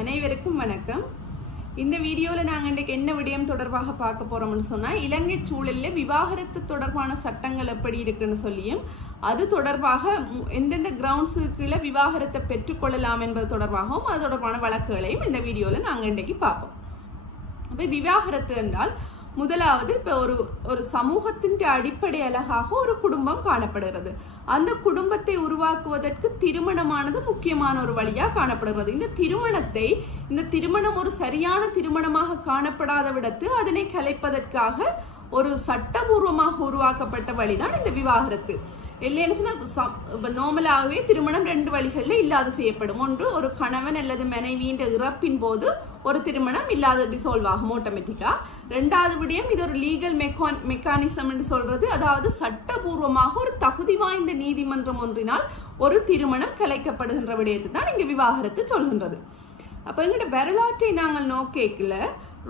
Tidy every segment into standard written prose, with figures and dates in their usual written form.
அனைவருக்கும் வணக்கம். இந்த வீடியோவில் நாங்கள் இன்றைக்கு என்ன விடயம் தொடர்பாக பார்க்க போகிறோம்னு சொன்னால், இலங்கை சூழலில் விவாகரத்து தொடர்பான சட்டங்கள் எப்படி இருக்குன்னு சொல்லியும் அது தொடர்பாக எந்தெந்த கிரவுண்ட்ஸுக்குள்ள விவாகரத்தை பெற்றுக்கொள்ளலாம் என்பது தொடர்பாகவும் அது தொடர்பான வழக்குகளையும் இந்த வீடியோவில் நாங்கள் இன்றைக்கு பார்ப்போம். அப்போ விவாகரத்து என்றால் முதலாவது இப்போ ஒரு சமூகத்தின் அடிப்படை அழகாக ஒரு குடும்பம் காணப்படுகிறது. அந்த குடும்பத்தை உருவாக்குவதற்கு திருமணமானது முக்கியமான ஒரு வழியாக காணப்படுகிறது. இந்த திருமணம் ஒரு சரியான திருமணமாக காணப்படாத விடத்து அதனை கலைப்பதற்காக ஒரு சட்டபூர்வமாக உருவாக்கப்பட்ட வழிதான் இந்த விவாகரத்து. இல்லைன்னு சொன்னா நார்மலாகவே திருமணம் ரெண்டு வழிகளில் இல்லாது செய்யப்படும். ஒன்று, ஒரு கணவன் அல்லது மனைவியின் இறப்பின் போது ஒரு திருமணம் இல்லாத டிசால்வ் ஆகும் ஆட்டோமேட்டிக்கா. ரெண்டாவது விடயம், இது ஒரு லீகல் மெக்கானிசம் என்று சொல்றது, அதாவது சட்டபூர்வமாக ஒரு தகுதி வாய்ந்த நீதிமன்றம் ஒன்றினால் ஒரு திருமணம் கலைக்கப்படுகின்ற விடயத்தை தான் இங்க விவாகரத்து சொல்கின்றது. அப்ப எங்கட வரலாற்றை நாங்கள் நோக்கல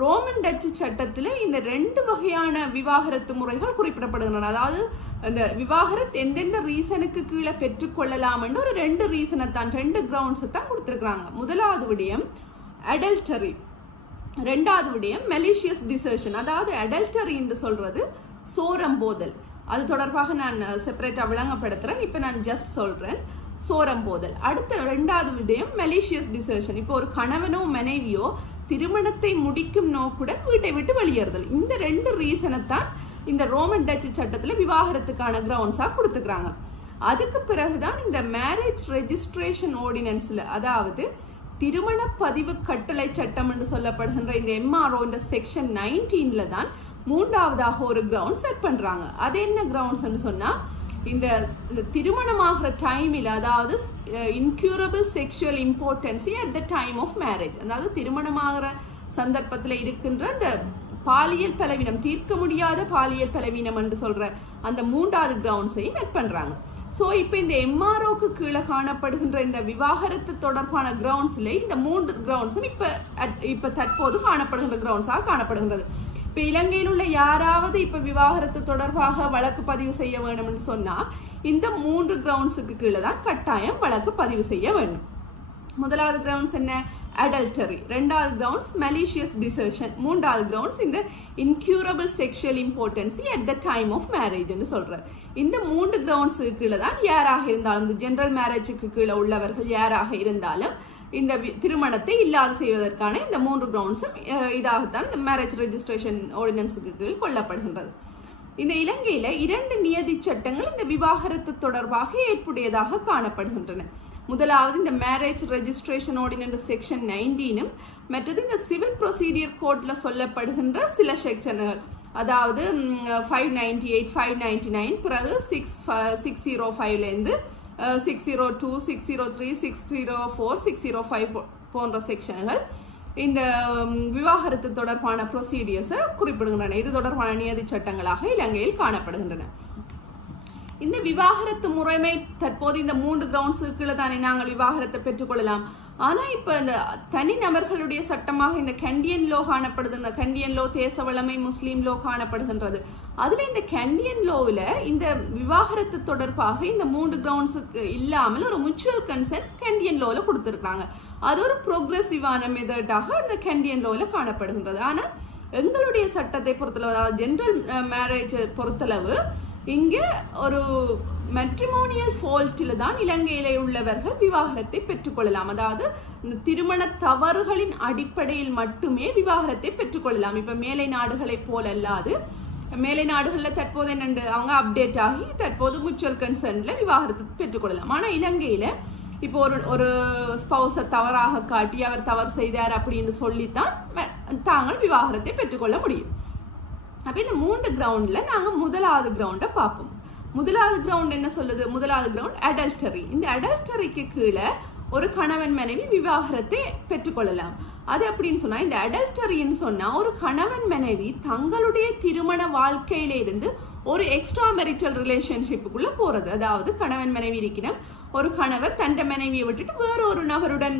ரோமன் டச்சு சட்டத்துல இந்த ரெண்டு வகையான விவாகரத்து முறைகள் குறிப்பிடப்படுகின்றன. அதாவது அந்த விவாகரத்து எந்தெந்த ரீசனுக்கு கீழே பெற்றுக்கொள்ளலாம் என்று ஒரு ரெண்டு ரீசனை தான், ரெண்டு கிரவுண்ட்ஸை தான் கொடுத்துருக்குறாங்க. முதலாவது விடயம் அடல்டரி, ரெண்டாவது விடயம் மெலிஷியஸ் டிசர்ஷன். அதாவது அடல்டரி என்று சொல்றது சோரம்போதல். அது தொடர்பாக நான் செப்பரேட்டா விளங்கப்படுத்துறேன். இப்ப நான் ஜஸ்ட் சொல்றேன் சோரம்போதல். அடுத்த ரெண்டாவது விடயம் மெலிஷியஸ் டிசர்ஷன். இப்போ ஒரு கணவனோ மனைவியோ திருமணத்தை முடிக்கும் நோக்குடன் வீட்டை விட்டு வெளியேறுதல். இந்த ரெண்டு ரீசனை தான் இந்த ரோமன் டச்சு சட்டத்துல விவாகரத்துக்கான கிரவுண்ட்ஸா கொடுத்துக்கிறாங்க. அதுக்கு பிறகுதான் இந்த மேரேஜ் ரெஜிஸ்ட்ரேஷன் ஆர்டினன்ஸ்ல, அதாவது திருமண பதிவு கட்டளை சட்டம் என்று சொல்லப்படுகின்ற இந்த MRO இந்த செக்ஷன் 19ல தான் மூன்றாவதாக ஒரு கிரவுண்ட் செட் பண்றாங்க. அது என்ன கிரவுண்ட்ஸ் சொன்னா, இந்த திருமணமாகிற டைமில், அதாவது incurable sexual impotency at the time of marriage, அதாவது திருமணமாகிற சந்தர்ப்பத்தில் இருக்கின்ற இந்த பாலியல் பலவீனம், தீர்க்க முடியாத பாலியல் பலவீனம் என்று சொல்ற அந்த மூன்றாவது கிரவுண்ட்ஸையும் மெட் பண்றாங்க. ஸோ இப்போ இந்த MROக்கு கீழே காணப்படுகின்ற இந்த விவாகரத்து தொடர்பான கிரவுண்ட்ஸ்ல இந்த மூன்று கிரவுண்ட்ஸும் இப்ப தற்போது காணப்படுகின்ற கிரவுண்ட்ஸாக காணப்படுகின்றது. இப்ப இலங்கையில் உள்ள யாராவது இப்ப விவாகரத்து தொடர்பாக வழக்கு பதிவு செய்ய வேண்டும்னு சொன்னா இந்த மூன்று கிரவுண்ட்ஸுக்கு கீழே தான் கட்டாயம் வழக்கு பதிவு செய்ய வேண்டும். முதலாவது கிரவுண்ட்ஸ் என்ன? அடல்டரி. ரெண்டாவது கிரவுண்ட்ஸ் மெலிஷியஸ் டிசர்ஷன். மூன்றாவது கிரவுண்ட்ஸ் இந்த incurable sexual impotency at the time of marriage என்று சொல்றாரு. இந்த மூன்று கிரவுண்ட்ஸுக்கு கீழே தான் யாராக இருந்தாலும், இந்த ஜெனரல் மேரேஜுக்கு கீழே உள்ளவர்கள் யாராக இருந்தாலும் இந்த திருமணத்தை இல்லாது செய்வதற்கான இந்த மூன்று கிரவுண்ட்ஸும் இதாகத்தான் இந்த மேரேஜ் ரெஜிஸ்ட்ரேஷன் ஆர்டினன்ஸுக்கு கீழ் கொள்ளப்படுகின்றது. இந்த இலங்கையில இரண்டு நியதி சட்டங்கள் இந்த விவாகரத்து தொடர்பாக ஏற்புடையதாக காணப்படுகின்றன. முதலாவது இந்த மேரேஜ் ரெஜிஸ்ட்ரேஷன் ஆர்டினன்ஸ் செக்ஷன் 19ம், மற்றது இந்த சிவில் ப்ரொசீடியர் கோட்ல சொல்லப்படுகின்ற சில செக்ஷன்கள், அதாவது 598, 599, பிறகு 605ல இருந்து 602, 603, 604, 605 போன்ற செக்ஷன்கள் இந்த விவாகரத்து தொடர்பான ப்ரொசீடியர்ஸை குறிப்பிடுகின்றன. இது தொடர்பான நியதி சட்டங்களாக இலங்கையில் காணப்படுகின்றன. இந்த விவாகரத்து முறைமை தற்போது இந்த மூன்று கிரவுண்ட்ஸுக்கு கீழே தானே நாங்கள் விவாகரத்தை பெற்றுக்கொள்ளலாம். ஆனா இப்ப இந்த தனி நபர்களுடைய சட்டமாக இந்த கண்டியன் லோ காணப்படுது. இந்த கண்டியன் லோ தேச வளமை முஸ்லீம் லோ காணப்படுகின்றது. அதுல இந்த கண்டியன் லோவில் இந்த விவாகரத்து தொடர்பாக இந்த மூன்று கிரவுண்ட்ஸுக்கு இல்லாமல் ஒரு மியூச்சுவல் கன்சென்ட் கண்டியன் லோவில் கொடுத்துருக்காங்க. அது ஒரு ப்ரோக்ரெசிவான மெத்தடாக இந்த கண்டியன் லோவில் காணப்படுகின்றது. ஆனா எங்களுடைய சட்டத்தை பொறுத்தளவு, அதாவது ஜெனரல் மேரேஜ் பொறுத்தளவு, இங்க ஒரு மெட்ரிமோனியல் ஃபால்ட்டில் தான் இலங்கையிலே உள்ளவர்கள் விவாகரத்தை பெற்றுக்கொள்ளலாம். அதாவது திருமண தவறுகளின் அடிப்படையில் மட்டுமே விவாகரத்தை பெற்றுக்கொள்ளலாம். இப்ப மேலை நாடுகளை போல அல்லாது, மேலை நாடுகள்ல தற்போது என்னண்டு அவங்க அப்டேட் ஆகி தற்போது மியூச்சுவல் கன்சென்ட்ல விவாகரத்தை பெற்றுக்கொள்ளலாம். ஆனா இலங்கையில இப்போ ஒரு ஸ்பௌஸை தவறாக காட்டி அவர் தவறு செய்தார் அப்படின்னு சொல்லித்தான் தாங்கள் விவாகரத்தை பெற்றுக்கொள்ள முடியும். அப்ப இந்த மூன்று கிரவுண்ட்ல நாங்க முதலாவது கிரவுண்டை பார்ப்போம். முதலாவது கிரவுண்ட் என்ன சொல்லுது? முதலாவது கிரவுண்ட் அடல்டரி. இந்த அடல்டரிக்கு கீழே ஒரு கணவன் மனைவி விவாகரத்தை பெற்றுக்கொள்ளலாம். அது அப்படின்னு சொன்னா, இந்த அடல்டரின்னு சொன்னா ஒரு கணவன் மனைவி தங்களுடைய திருமண வாழ்க்கையில இருந்து ஒரு எக்ஸ்ட்ரா மெரிட்டல் ரிலேஷன்ஷிப்புக்குள்ள போறது. அதாவது கணவன் மனைவி இருக்கிறோம், ஒரு கணவர் தன் மனைவியை விட்டுட்டு வேற ஒரு நபருடன்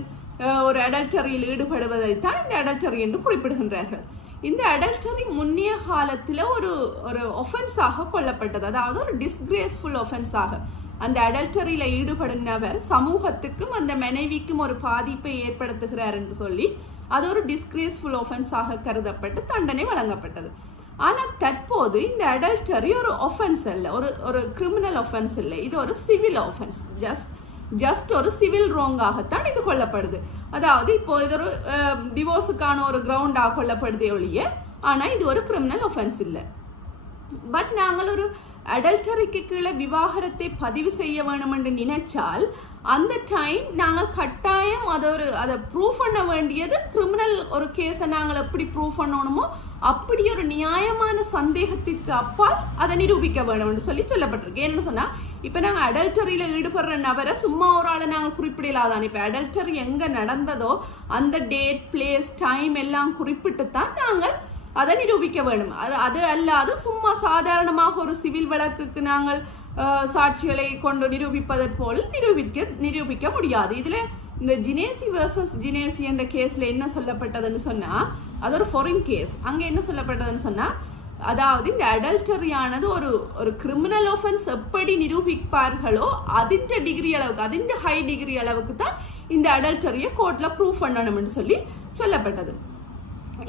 ஒரு அடல்டரியில் ஈடுபடுவதைத்தான் இந்த அடல்டரி என்று குறிப்பிடுகின்றார்கள். இந்த அடல்டரி முன்னிய காலத்துல ஒரு ஒஃபென்ஸாக கொள்ளப்பட்டது. அதாவது ஒரு டிஸ்கிரேஸ்ஃபுல் ஒஃபென்ஸாக, அந்த அடல்டரியில ஈடுபடும் நபர் சமூகத்துக்கும் அந்த மனைவிக்கும் ஒரு பாதிப்பை ஏற்படுத்துகிறார் என்று சொல்லி அது ஒரு டிஸ்கிரேஸ்ஃபுல் ஒஃபென்ஸாக கருதப்பட்டு தண்டனை வழங்கப்பட்டது. ஆனா தற்போது இந்த அடல்டரி ஒரு ஒஃபென்ஸ் அல்ல, ஒரு கிரிமினல் ஒஃபென்ஸ் இல்லை, இது ஒரு சிவில் ஒஃபென்ஸ். ஜஸ்ட் ஒரு சிவில் ரோங்காகத்தான் இது கொள்ளப்படுது. அதாவது இப்போ இது ஒரு டிவோர்ஸுக்கான ஒரு கிரவுண்டாக கொள்ளப்படுதே ஒழிய, ஆனா இது ஒரு கிரிமினல் ஒஃபென்ஸ் இல்லை. பட் நாங்கள் ஒரு அடல்டரிக்கு கீழே விவாகரத்தை பதிவு செய்ய வேணும் என்று நினைச்சால் அந்த டைம் நாங்கள் கட்டாயம் அதை ப்ரூவ் பண்ண வேண்டியது கிரிமினல் ஒரு கேஸை நாங்கள் எப்படி ப்ரூவ் பண்ணணுமோ அப்படி ஒரு நியாயமான சந்தேகத்திற்கு அப்பால் அதை நிரூபிக்க வேணும் என்று சொல்லப்பட்டிருக்கு. ஏன்னு சொன்னா இப்ப நாங்க அடல்டரியில ஈடுபடுற நபரை சும்மா ஒரு ஆளை நாங்கள் குறிப்பிடலாதான். இப்ப அடல்டரி எங்க நடந்ததோ அந்த டேட், பிளேஸ், டைம் எல்லாம் குறிப்பிட்டு தான் நாங்கள் அதை நிரூபிக்க வேணும். அது அல்லாது சும்மா சாதாரணமாக ஒரு சிவில் வழக்குக்கு நாங்கள் சாட்சிகளை கொண்டு நிரூபிப்பதை போல் நிரூபிக்க முடியாது. இதுல இந்த ஜினேசி வர்சஸ் ஜினேசி என்ற கேஸ்ல என்ன சொல்லப்பட்டதுன்னு சொன்னா அது ஒரு ஃபாரின் கேஸ். அங்க என்ன சொல்லப்பட்டதுன்னு சொன்னா அதாவது இந்த அடல்டரியானது ஒரு கிரிமினல் ஒஃபென்ஸ் எப்படி நிரூபிப்பார்களோ அதிண்ட டிகிரி அளவுக்கு, அதிண்ட ஹை டிகிரி அளவுக்கு தான் இந்த அடல்டரியை கோர்ட்ல ப்ரூவ் பண்ணணும்னு சொல்லப்பட்டது.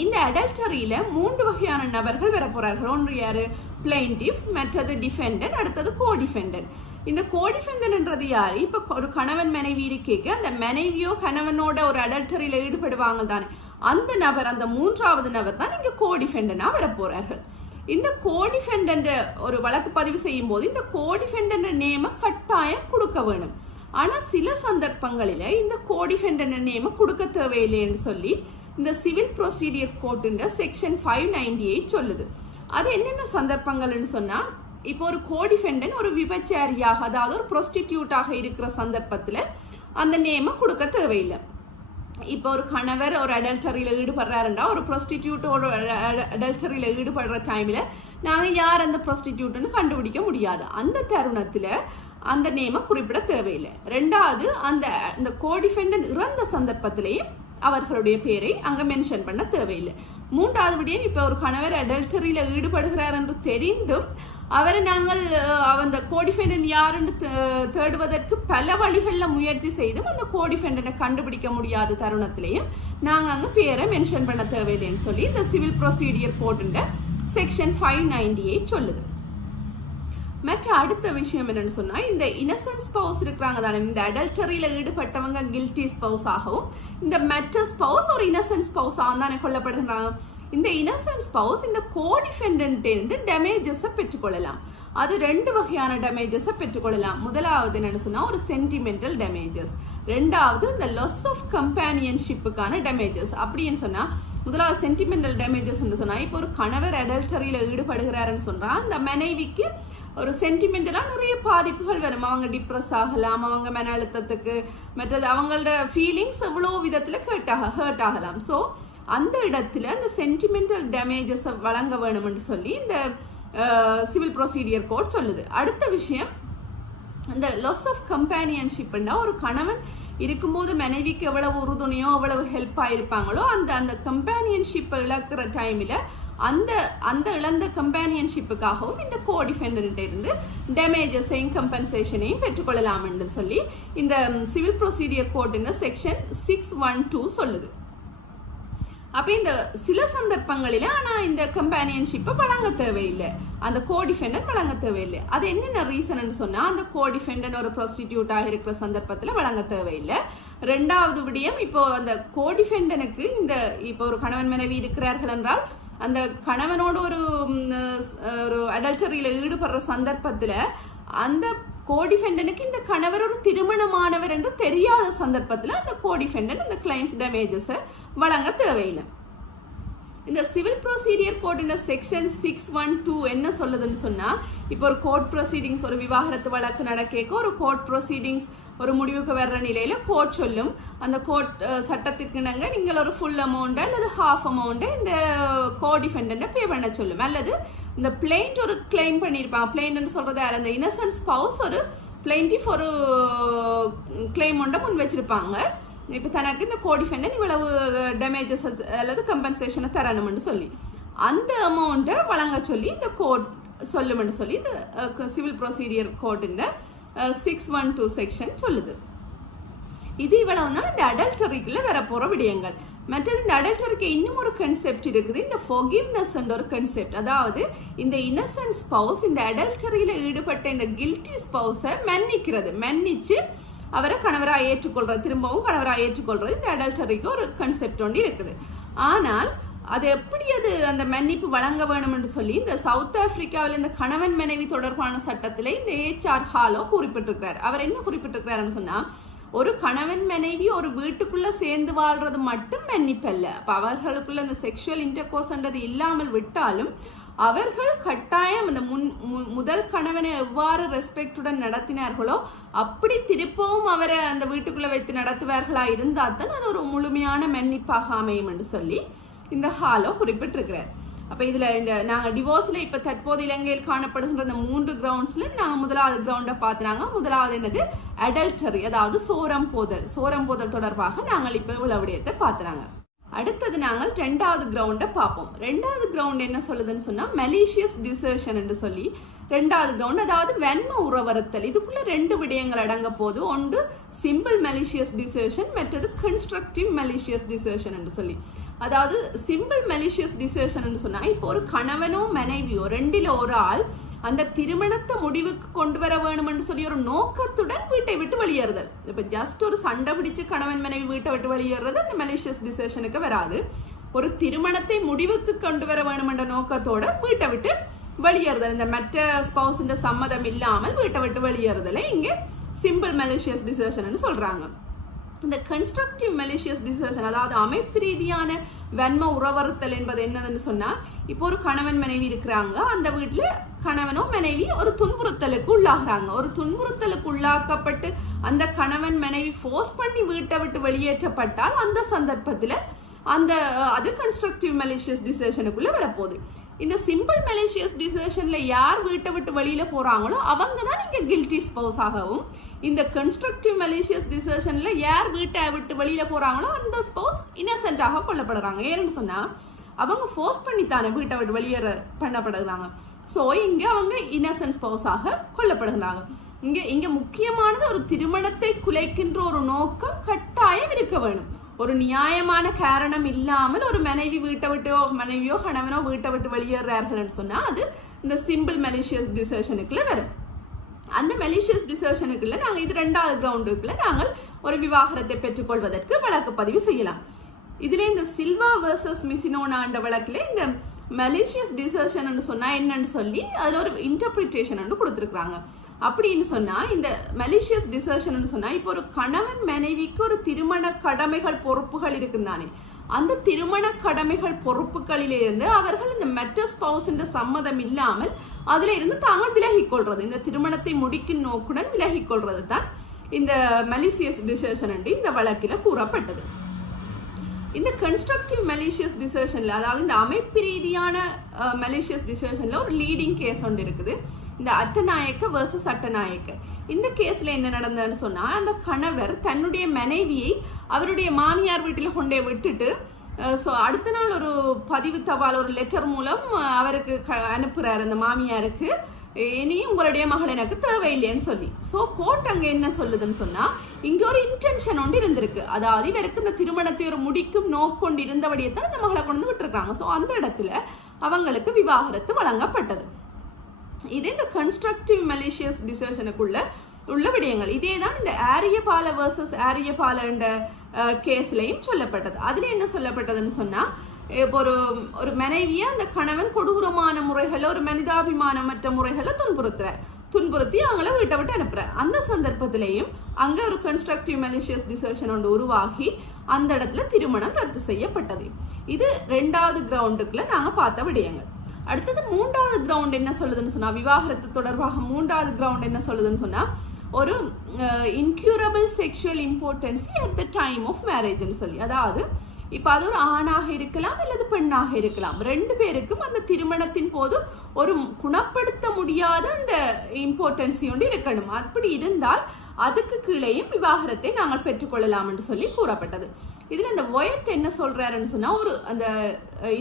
இந்த அடல்டரியில 3 வகையான நபர்கள் வர போறார்கள். ஒன்று யாரு? பிளைன்டிஃப், மற்றது டிஃபெண்டன்ட், அடுத்தது கோடிஃபெண்டன்ட். இந்த கோடிஃபெண்டன்ட்ன்றது யாரு? இப்ப ஒரு கணவன் மனைவி இருக்கேக்க அந்த மனைவியோ கணவனோட ஒரு அடல்டரியில ஈடுபடுவாங்க தானே, அந்த நபர், அந்த 3வது நபர் தான் இங்க கோடிஃபெண்டனா வர போறார்கள். இந்த கோடிஃபெண்டன்ட் ஒரு வழக்கு பதிவு செய்யும் போது இந்த கோடிஃபெண்டன்ட் நேம கட்டாயம் கொடுக்க வேணும். ஆனா சில சந்தர்ப்பங்களில இந்த கோடிஃபெண்டன்ட் நேம கொடுக்க தேவையில்லைன்னு சொல்லி இந்த சிவில் ப்ரொசீடியர் கோர்ட்டுன்ற செக்ஷன் 598 சொல்லுது. அது என்னென்ன சந்தர்ப்பங்கள்னு சொன்னா, இப்போ ஒரு கோடிஃபெண்டன்ட் ஒரு விபச்சாரியாக, அதாவது ஒரு ப்ரொஸ்டிடியூட்டாக இருக்கிற சந்தர்ப்பத்துல அந்த நேம கொடுக்க தேவையில்லை. இப்போ ஒரு கணவர் ஒரு அடல்டரியில ஈடுபடுறாருண்டா, ஒரு ப்ரொஸ்டிடியூட்டோட அடல்டரியில ஈடுபடுற டைம்ல நாங்க யார் அந்த ப்ரொஸ்டிடியூட்னு கண்டுபிடிக்க முடியாது. அந்த தருணத்துல அந்த நேம குறிப்பிட தேவையில்லை. 2வது, அந்த கோடிஃபெண்டன்ட் இறந்த சந்தர்ப்பத்திலேயும் அவர்களுடைய பேரை அங்க மென்ஷன் பண்ண தேவையில்லை. 3வது விடயம், இப்ப ஒரு கணவர் அடல்டரியில ஈடுபடுகிறார் என்று தெரிந்தும் அவரை நாங்கள் அந்த கோடிஃபெண்டன்ட் யாருன்னு தேடுவதற்கு பல வழிகள்ல முயற்சி செய்தும் அந்த கோடிஃபெண்டன்ட்டை கண்டுபிடிக்க முடியாத தருணத்திலையும் நாங்க அங்க பேரை மென்ஷன் பண்ண தேவையில்லைன்னு சொல்லி இந்த சிவில் ப்ரொசீடியர் கோர்ட்டுன்ற செக்ஷன் 598 சொல்லுது. மற்ற அடுத்த விஷயம் என்னன்னு சொன்னா, இந்த இன்னசென்ட் ஸ்பவுஸ் இருக்கிறாங்க தானே, இந்த அடல்டரியில ஈடுபட்டவங்க கில்ட்டி ஸ்பவுஸ் ஆகவும் இந்த மற்ற ஸ்பவுஸ் ஒரு இன்னசென்ட் ஸ்பவுஸ் தானே கொல்லப்படுகிறாங்க. இந்த இன்னசென்ட் ஸ்பவுஸ் இந்த கோடிஃபெண்டன்ட் இருந்து டேமேஜஸ் பெற்றுக்கொள்ளலாம். அது 2 வகையான டேமேஜஸ் பெற்றுக்கொள்ளலாம். முதலாவது என்னன்னு சொன்னா ஒரு சென்டிமெண்டல் டேமேஜஸ், 2வது இந்த லாஸ் ஆஃப் கம்பேனியன்ஷிப்புக்கான டேமேஜஸ். அப்படின்னு சொன்னா முதலாவது சென்டிமெண்டல் டேமேஜஸ் சொன்னா, இப்போ ஒரு கணவர் அடல்டரியில ஈடுபடுகிறாருன்னு சொன்னா அந்த மனைவிக்கு ஒரு சென்டிமெண்டலா நிறைய பாதிப்புகள் வரும். அவங்க டிப்ரெஸ் ஆகலாம், அவங்க மன அழுத்தத்துக்கு, மற்றது அவங்களோட ஃபீலிங்ஸ் எவ்வளவு விதத்துல ஹர்ட் ஆகலாம். ஸோ அந்த இடத்துல இந்த சென்டிமெண்டல் டேமேஜஸ் வழங்க வேணும்னு சொல்லி இந்த சிவில் ப்ரொசீடியர் கோர்ட் சொல்லுது. அடுத்த விஷயம், இந்த லாஸ் ஆஃப் கம்பேனியன்ஷிப்னா ஒரு கணவன் இருக்கும்போது மனைவிக்கு எவ்வளவு உறுதுணையோ எவ்வளவு ஹெல்ப் ஆயிருப்பாங்களோ அந்த கம்பேனியன்ஷிப்பை இழக்கிற டைம்ல அந்த இழந்த கம்பேனியன்ஷிப்புக்காகவும் இந்த கோடிஃபெண்டன்ட் இருந்து டேமேஜஸையும் கம்பன்சேஷனையும் பெற்றுக்கொள்ளலாம் என்று சொல்லி இந்த சிவில் ப்ரொசீடியர் கோர்ட்டுங்க செக்ஷன் 612 சொல்லுது. அப்ப இந்த சில சந்தர்ப்பங்களில ஆனா இந்த கம்பேனியன்ஷிப்பை வழங்க தேவையில்லை, அந்த கோடிஃபெண்டன்ட் வழங்க தேவையில்லை. அது என்னென்ன ரீசன் சொன்னா, அந்த கோடிஃபெண்டன்ட் ஒரு ப்ரோஸ்டிடியூட்டாக இருக்கிற சந்தர்ப்பத்துல வழங்க தேவையில்லை. 2வது விடயம், இப்போ அந்த கோடிஃபெண்டனுக்கு இப்போ ஒரு கணவன் மனைவி இருக்கிறார்கள் என்றால் அந்த கணவனோட ஒரு அடல்டரியில ஈடுபடுற சந்தர்ப்பத்துல அந்த கோடிஃபெண்டனுக்கு இந்த கணவர் ஒரு திருமணமானவர் என்று தெரியாத சந்தர்ப்பத்துல அந்த கோடிஃபெண்டன்ட் அந்த கிளைம்ஸ் டேமேஜஸ் வழங்க தேவையில்லை. இந்த சிவில் ப்ரொசீடியர் கோர்ட் செக்ஷன் 612 என்ன சொல்லுதுன்னு சொன்னா, இப்போ ஒரு கோர்ட் ப்ரொசீடிங்ஸ், ஒரு விவாகரத்து வழக்கு நடக்க ஒரு கோர்ட் ப்ரொசீடிங்ஸ் ஒரு முடிவுக்கு வர்ற நிலையில கோர்ட் சொல்லும், அந்த கோர்ட் சட்டத்திற்கு நாங்க நீங்கள் ஒரு ஃபுல் அமௌண்ட் அல்லது ஹாஃப் அமௌண்ட் இந்த கோடிஃபெண்டன்ட் பே பண்ண சொல்லும். அல்லது இந்த பிளைண்ட் ஒரு கிளைம் பண்ணியிருப்பாங்க, பிளைண்ட் சொல்றது யார், அந்த இன்னசென்ட் ஸ்பவுஸ் ஒரு பிளைண்டிஃப் ஒரு கிளைம் ஒன்றை முன் வச்சிருப்பாங்க. இப்போ தனக்கு இந்த கோடிஃபெண்டன்ட் இவ்வளவு டேமேஜஸ் அல்லது கம்பன்சேஷனை தரணும்னு சொல்லி அந்த அமௌண்ட்டை வழங்க சொல்லி இந்த கோர்ட் சொல்லும்னு சொல்லி இந்த சிவில் ப்ரொசீடியர் கோர்ட்டுன்ற 612 செக்ஷன் சொல்லுது. இது இவ்வளவுதான் இந்த அடல்டரிக்குள்ள வரப்போற விடயங்கள். மற்றது இந்த அடல்டரிக்கு இன்னும் ஒரு கன்செப்ட் இருக்குது, இந்த forgiveness என்ற ஒரு கன்செப்ட். அதாவது இந்த இன்னசென்ட் ஸ்பௌஸ் இந்த அடல்டரியில ஈடுபட்ட இந்த கில்ட்டி ஸ்பௌஸை மன்னிச்சு அவரை கணவராக ஏற்றுக்கொள்றது, திரும்பவும் கணவராக ஏற்றுக்கொள்றது இந்த அடல்டரிக்கு ஒரு கன்செப்ட் ஒன்று இருக்குது. ஆனால் அது எப்படி அந்த மன்னிப்பு வழங்க வேணும் என்று சொல்லி இந்த சவுத் ஆப்பிரிக்காவில் இந்த கணவன் மனைவி தொடர்பான சட்டத்தில் இந்த HR ஹாலோ குறிப்பிட்டிருக்கிறார். அவர் என்ன குறிப்பிட்டிருக்கிறாருன்னு சொன்னா, ஒரு கணவன் மனைவி ஒரு வீட்டுக்குள்ள சேர்ந்து வாழ்றது மட்டும் மன்னிப்பல்ல. அப்ப அவர்களுக்குள்ள இந்த செக்ஷுவல் இன்டர்கோர்ஸ்ன்றது இல்லாமல் விட்டாலும் அவர்கள் கட்டாயம் அந்த முதல் கணவனை எவ்வாறு ரெஸ்பெக்டுடன் நடத்தினார்களோ அப்படி திருப்பவும் அவரை அந்த வீட்டுக்குள்ள வைத்து நடத்துவார்களா இருந்தால் தான் அது ஒரு முழுமையான மன்னிப்பாக அமையும் என்று சொல்லி இந்த ஹாலோ குறிப்பிட்டிருக்கிறார். அப்ப இதுல இந்த நாங்க டிவோர்ஸ்ல இப்ப தற்போது இலங்கையில் காணப்படுகின்ற இந்த 3 கிரவுண்ட்ஸ்ல நாங்க முதலாவது கிரவுண்ட பாத்துனாங்க. முதலாவது என்னது அடல்டரி, அதாவது சோரம் போதல் தொடர்பாக நாங்கள் இப்ப இவ்வளவு விடயத்தை பாத்துறாங்க. அடுத்தது நாங்கள் 2வது கிரவுண்ட பார்ப்போம். 2வது கிரவுண்ட் என்ன சொல்லுதுன்னு சொன்னா மலிஷியஸ் டிசர்ஷன் என்று சொல்லி 2வது கிரவுண்ட், அதாவது வன்ம உறவறுத்தல். இதுக்குள்ள 2 விடயங்கள் அடங்க போது, ஒன்று சிம்பிள் மலிஷியஸ் டிசர்ஷன், மற்றது கன்ஸ்ட்ரக்டிவ் மலிஷியஸ் டிசர்ஷன் என்று சொல்லி. அதாவது சிம்பிள் மலிஷியஸ் டிசர்ஷன் என்று சொன்னா, இப்போ ஒரு கணவனோ மனைவியோ ரெண்டில ஒரு ஆள் அந்த திருமணத்தை முடிவுக்கு கொண்டு வர வேணும் என்று சொல்லி ஒரு நோக்கத்துடன் வீட்டை விட்டு வெளியேறுதல். இப்ப ஜஸ்ட் ஒரு சண்டை பிடிச்சு கணவன் மனைவி வீட்டை விட்டு வெளியேறது அந்த மலிஷியஸ் டிசர்ஷனுக்கு வராது. ஒரு திருமணத்தை முடிவுக்கு கொண்டு வர வேணும் என்ற நோக்கத்தோட வீட்டை விட்டு வெளியேறுதல், இந்த மற்ற ஸ்பௌஸின் சம்மதம் இல்லாமல் வீட்டை விட்டு வெளியேறுதலை இங்க சிம்பிள் மலிஷியஸ் டிசர்ஷன் சொல்றாங்க. இந்த கன்ஸ்ட்ரக்டிவ் மலிஷியஸ் டிசர்ஷன், அதாவது அமைப்பு ரீதியான வன்ம உறவறுத்தல் என்பது என்னதுன்னு சொன்னா, இப்போ ஒரு கணவன் மனைவி இருக்கிறாங்க, அந்த வீட்டுல கணவனோ மனைவி ஒரு துன்புறுத்தலுக்கு உள்ளாகிறாங்க. ஒரு துன்புறுத்தலுக்கு உள்ளாக்கப்பட்டு அந்த கணவன் மனைவி ஃபோர்ஸ் பண்ணி வீட்டை விட்டு வெளியேற்றப்பட்டால் அந்த சந்தர்ப்பத்துல அது கன்ஸ்ட்ரக்டிவ் மலிஷியஸ் டிசர்ஷனுக்குள்ள வரப்போகுது. இந்த சிம்பிள் மலிஷியஸ் டிசர்ஷன்ல யார் வீட்டை விட்டு வெளியில போறாங்களோ அவங்க தான் இங்க கில்ட்டி ஸ்பௌஸ் ஆகவும், இந்த கன்ஸ்ட்ரக்டிவ் மலிஷியஸ் டிசர்ஷன்ல யார் வீட்டை விட்டு வெளியில போறாங்களோ அந்த ஸ்பௌஸ் இன்னசென்ட்டாக கொல்லப்படுறாங்க. ஏன்னு சொன்னா அவங்க ஃபோர்ஸ் பண்ணித்தானே வீட்டை விட்டு வெளியேற பண்ணப்படுறாங்க. ஸோ இங்க அவங்க இன்னசென்ட் ஸ்பௌஸாக கொல்லப்படுகிறாங்க. இங்க முக்கியமானது ஒரு திருமணத்தை குலைக்கின்ற ஒரு நோக்கம் கட்டாயம் இருக்க வேணும். ஒரு நியாயமான காரணம் இல்லாமல் ஒரு மனைவியோ கணவனோ வீட்டை விட்டு வெளியேறார்கள் சொன்னா அது இந்த சிம்பிள் மலிஷியஸ் டிசர்ஷனுக்குள்ள வரும். அந்த மலிஷியஸ் டிசர்ஷனுக்குள்ள நாங்கள் இது 2வது கிரவுண்டுக்குள்ள நாங்கள் ஒரு விவாகரத்தை பெற்றுக்கொள்வதற்கு வழக்கு பதிவு செய்யலாம். இதுல இந்த சில்வா வெர்சஸ் மிசினோனா என்ற வழக்குல இந்த மலிஷியஸ் டிசர்ஷன் சொன்னா என்னன்னு சொல்லி அதுல ஒரு இன்டர்பிரிட்டேஷன் கொடுத்திருக்காங்க. அப்படின்னு சொன்னா இந்த மலிஷியஸ் டிசர்ஷன் சொன்னா, இப்போ ஒரு கணவன் மனைவிக்கு ஒரு திருமண கடமைகள் பொறுப்புகள் இருக்குந்தானே, அந்த திருமண கடமைகள் பொறுப்புகளிலிருந்து அவர்கள் இந்த மற்ற ஸ்பௌஸின் சம்மதம் இல்லாமல் அதுல இருந்து தாங்கள் விலகிக் கொள்றது, இந்த திருமணத்தை முடிக்கும் நோக்குடன் விலகிக் கொள்றது தான் இந்த மலிஷியஸ் டிசர்ஷன் இந்த வழக்கில கூறப்பட்டது. இந்த கன்ஸ்ட்ரக்டிவ் மலிஷியஸ் டிசர்ஷன்ல, அதாவது இந்த அமைப்பு ரீதியான மலிஷியஸ் டிசர்ஷன்ல ஒரு லீடிங் கேஸ் ஒன்று இருக்குது, இந்த அட்டநாயக்க வர்சஸ் அட்டநாயக்க. இந்த கேஸ்ல என்ன நடந்ததுன்னு சொன்னா, அந்த கணவர் தன்னுடைய மனைவியை அவருடைய மாமியார் வீட்டில் கொண்டே விட்டுட்டு அடுத்த நாள் ஒரு பதிவு தபால் ஒரு லெட்டர் மூலம் அவருக்கு அனுப்புறாரு அந்த மாமியாருக்கு, இனியும் உங்களுடைய மகள் எனக்கு தேவையில்லைன்னு சொல்லி. ஸோ கோர்ட் அங்க என்ன சொல்லுதுன்னு சொன்னா, இங்க ஒரு இன்டென்ஷன் ஒன்று இருந்திருக்கு, அதாவது இவருக்கு இந்த திருமணத்தை ஒரு முடிக்கும் நோக்கொண்டு இருந்தபடியத்தான் இந்த மகளை கொண்டு விட்டுருக்காங்க. ஸோ அந்த இடத்துல அவங்களுக்கு விவாகரத்து வழங்கப்பட்டது. இது இந்த கன்ஸ்ட்ரக்டிவ் மலிஷியஸ் டிசர்ஷனுக்குள்ள உள்ள விடயங்கள். இதேதான் இந்த ஆரியபால வர்சஸ் ஆரியபால என்ற கேஸ்லையும் சொல்லப்பட்டது. அதுல என்ன சொல்லப்பட்டதுன்னு சொன்னா, இப்போ ஒரு மனைவியை அந்த கணவன் கொடூரமான முறைகளை ஒரு மனிதாபிமானமற்ற முறைகளை துன்புறுத்தி அவங்கள வீட்டை விட்டு அனுப்புற அந்த சந்தர்ப்பத்திலையும் அங்க ஒரு கன்ஸ்ட்ரக்டிவ் மலிஷியஸ் டிசர்ஷன் ஒன்று உருவாகி அந்த இடத்துல திருமணம் ரத்து செய்யப்பட்டது. இது 2வது கிரவுண்டுக்குள்ள நாங்க பார்த்த விடயங்கள். அடுத்தது 3வது கிரவுண்ட் என்ன சொல்லுதுன்னு சொன்னா, விவாகரத்து தொடர்பாக 3வது கிரவுண்ட் என்ன சொல்லுதுன்னு சொன்னா, ஒரு incurable sexual impotency at the time of மேரேஜ்னு சொல்லி. அதாவது இப்ப அது ஒரு ஆணாக இருக்கலாம் அல்லது பெண்ணாக இருக்கலாம், 2 பேருக்கும் அந்த திருமணத்தின் போது ஒரு குணப்படுத்த முடியாத அந்த இம்பார்ட்டன்சி ஒன்று இருக்கணும். அப்படி இருந்தால் அதுக்கு கீழேயும் விவாகரத்தை நாங்கள் பெற்றுக்கொள்ளலாம் என்று சொல்லி கூறப்பட்டது. இதுல இந்த ஒயட் என்ன சொல்றாருன்னு சொன்னா, அந்த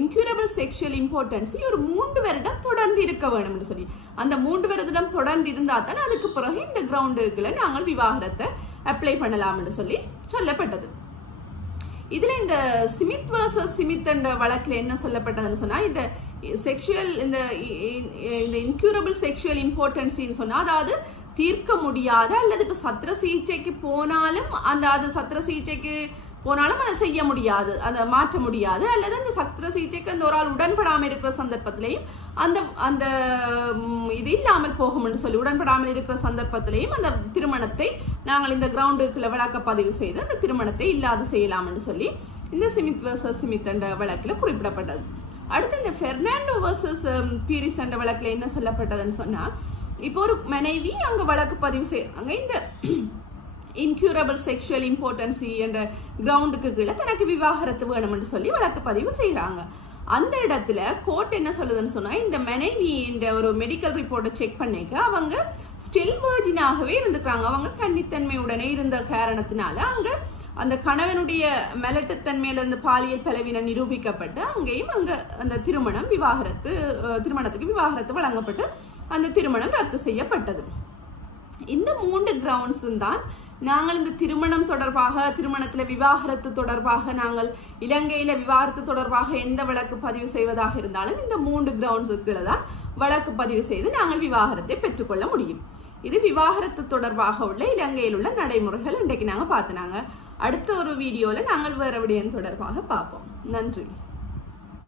இன்க்யூரபிள் செக்ஷுவல் இம்பார்ட்டன்சி ஒரு 3 வருடம் தொடர்ந்து இருக்க வேணும்னு சொல்லி, அந்த 3 வருடம் தொடர்ந்து இருந்தால் தான் அதுக்கு பிறகு இந்த கிரவுண்டுகளை நாங்கள் விவாகரத்தை அப்ளை பண்ணலாம்னு சொல்லி சொல்லப்பட்டது. இதுல இந்த ஸ்மித் வர்சஸ் ஸ்மித் என்ற வழக்கில் என்ன சொல்லப்பட்டதுன்னு சொன்னா, இந்த செக்ஷுவல் இந்த இன்க்யூரபிள் செக்ஷுவல் இம்பார்ட்டன்சின்னு சொன்னா, அதாவது தீர்க்க முடியாத அல்லது இப்ப சத்திர சிகிச்சைக்கு போனாலும் அது சத்திர சிகிச்சைக்கு போனாலும் அதை செய்ய முடியாது, அதை மாற்ற முடியாது, அல்லது அந்த சத்திர சிகிச்சைக்கு அந்த ஒரு ஆள் உடன்படாமல் இருக்கிற சந்தர்ப்பத்திலையும் அந்த அந்த இது இல்லாமல் போகும்னு சொல்லி உடன்படாமல் இருக்கிற சந்தர்ப்பத்திலையும் அந்த திருமணத்தை நாங்கள் இந்த கிரவுண்டுக்குள்ள வழக்க பதிவு செய்து அந்த திருமணத்தை இல்லாது செய்யலாம்னு சொல்லி இந்த ஸ்மித் வர்சஸ் ஸ்மித் என்ற வழக்கில் குறிப்பிடப்பட்டது. அடுத்து இந்த பெர்னாண்டோ வர்சஸ் பீரிஸ் என்ற வழக்கில் என்ன சொல்லப்பட்டதுன்னு சொன்னா, இப்போ ஒரு மனைவி அங்க வழக்கு பதிவு செய்யறாங்க, இந்த இன்க்யூரபிள் செக்ஷுவல் இம்பார்ட்டன்சி என்ற கிரவுண்டுக்கு கீழே தனக்கு விவாகரத்து வேணும்னு சொல்லி வழக்கு பதிவு செய்யறாங்க. அந்த இடத்துல கோர்ட் என்ன சொல்லுதுன்னு சொன்னா, இந்த மனைவி என்ற ஒரு மெடிக்கல் ரிப்போர்ட்டை செக் பண்ணிக்க அவங்க ஸ்டில் வர்ஜினாகவே இருந்துக்கிறாங்க, அவங்க கன்னித்தன்மையுடனே இருந்த காரணத்தினால அங்க அந்த கணவனுடைய மெலட்டுத்தன்மையில இருந்து பாலியல் பலவீனம் நிரூபிக்கப்பட்டு அங்கேயும் அந்த திருமணத்துக்கு விவாகரத்து வழங்கப்பட்டு அந்த திருமணம் ரத்து செய்யப்பட்டது. இந்த 3 கிரவுண்ட்ஸ் தான் நாங்கள் இந்த திருமணம் தொடர்பாக, திருமணத்துல விவாகரத்து தொடர்பாக, நாங்கள் இலங்கையில விவாகரத்து தொடர்பாக எந்த வழக்கு பதிவு செய்வதாக இருந்தாலும் இந்த 3 கிரவுண்ட்ஸுக்குள்ள தான் வழக்கு பதிவு செய்து நாங்கள் விவாகரத்தை பெற்றுக்கொள்ள முடியும். இது விவாகரத்து தொடர்பாக உள்ள இலங்கையில் உள்ள நடைமுறைகள் இன்றைக்கு நாங்கள் பார்த்துனாங்க. அடுத்த ஒரு வீடியோல நாங்கள் வேற விடயம் தொடர்பாக பார்ப்போம். நன்றி.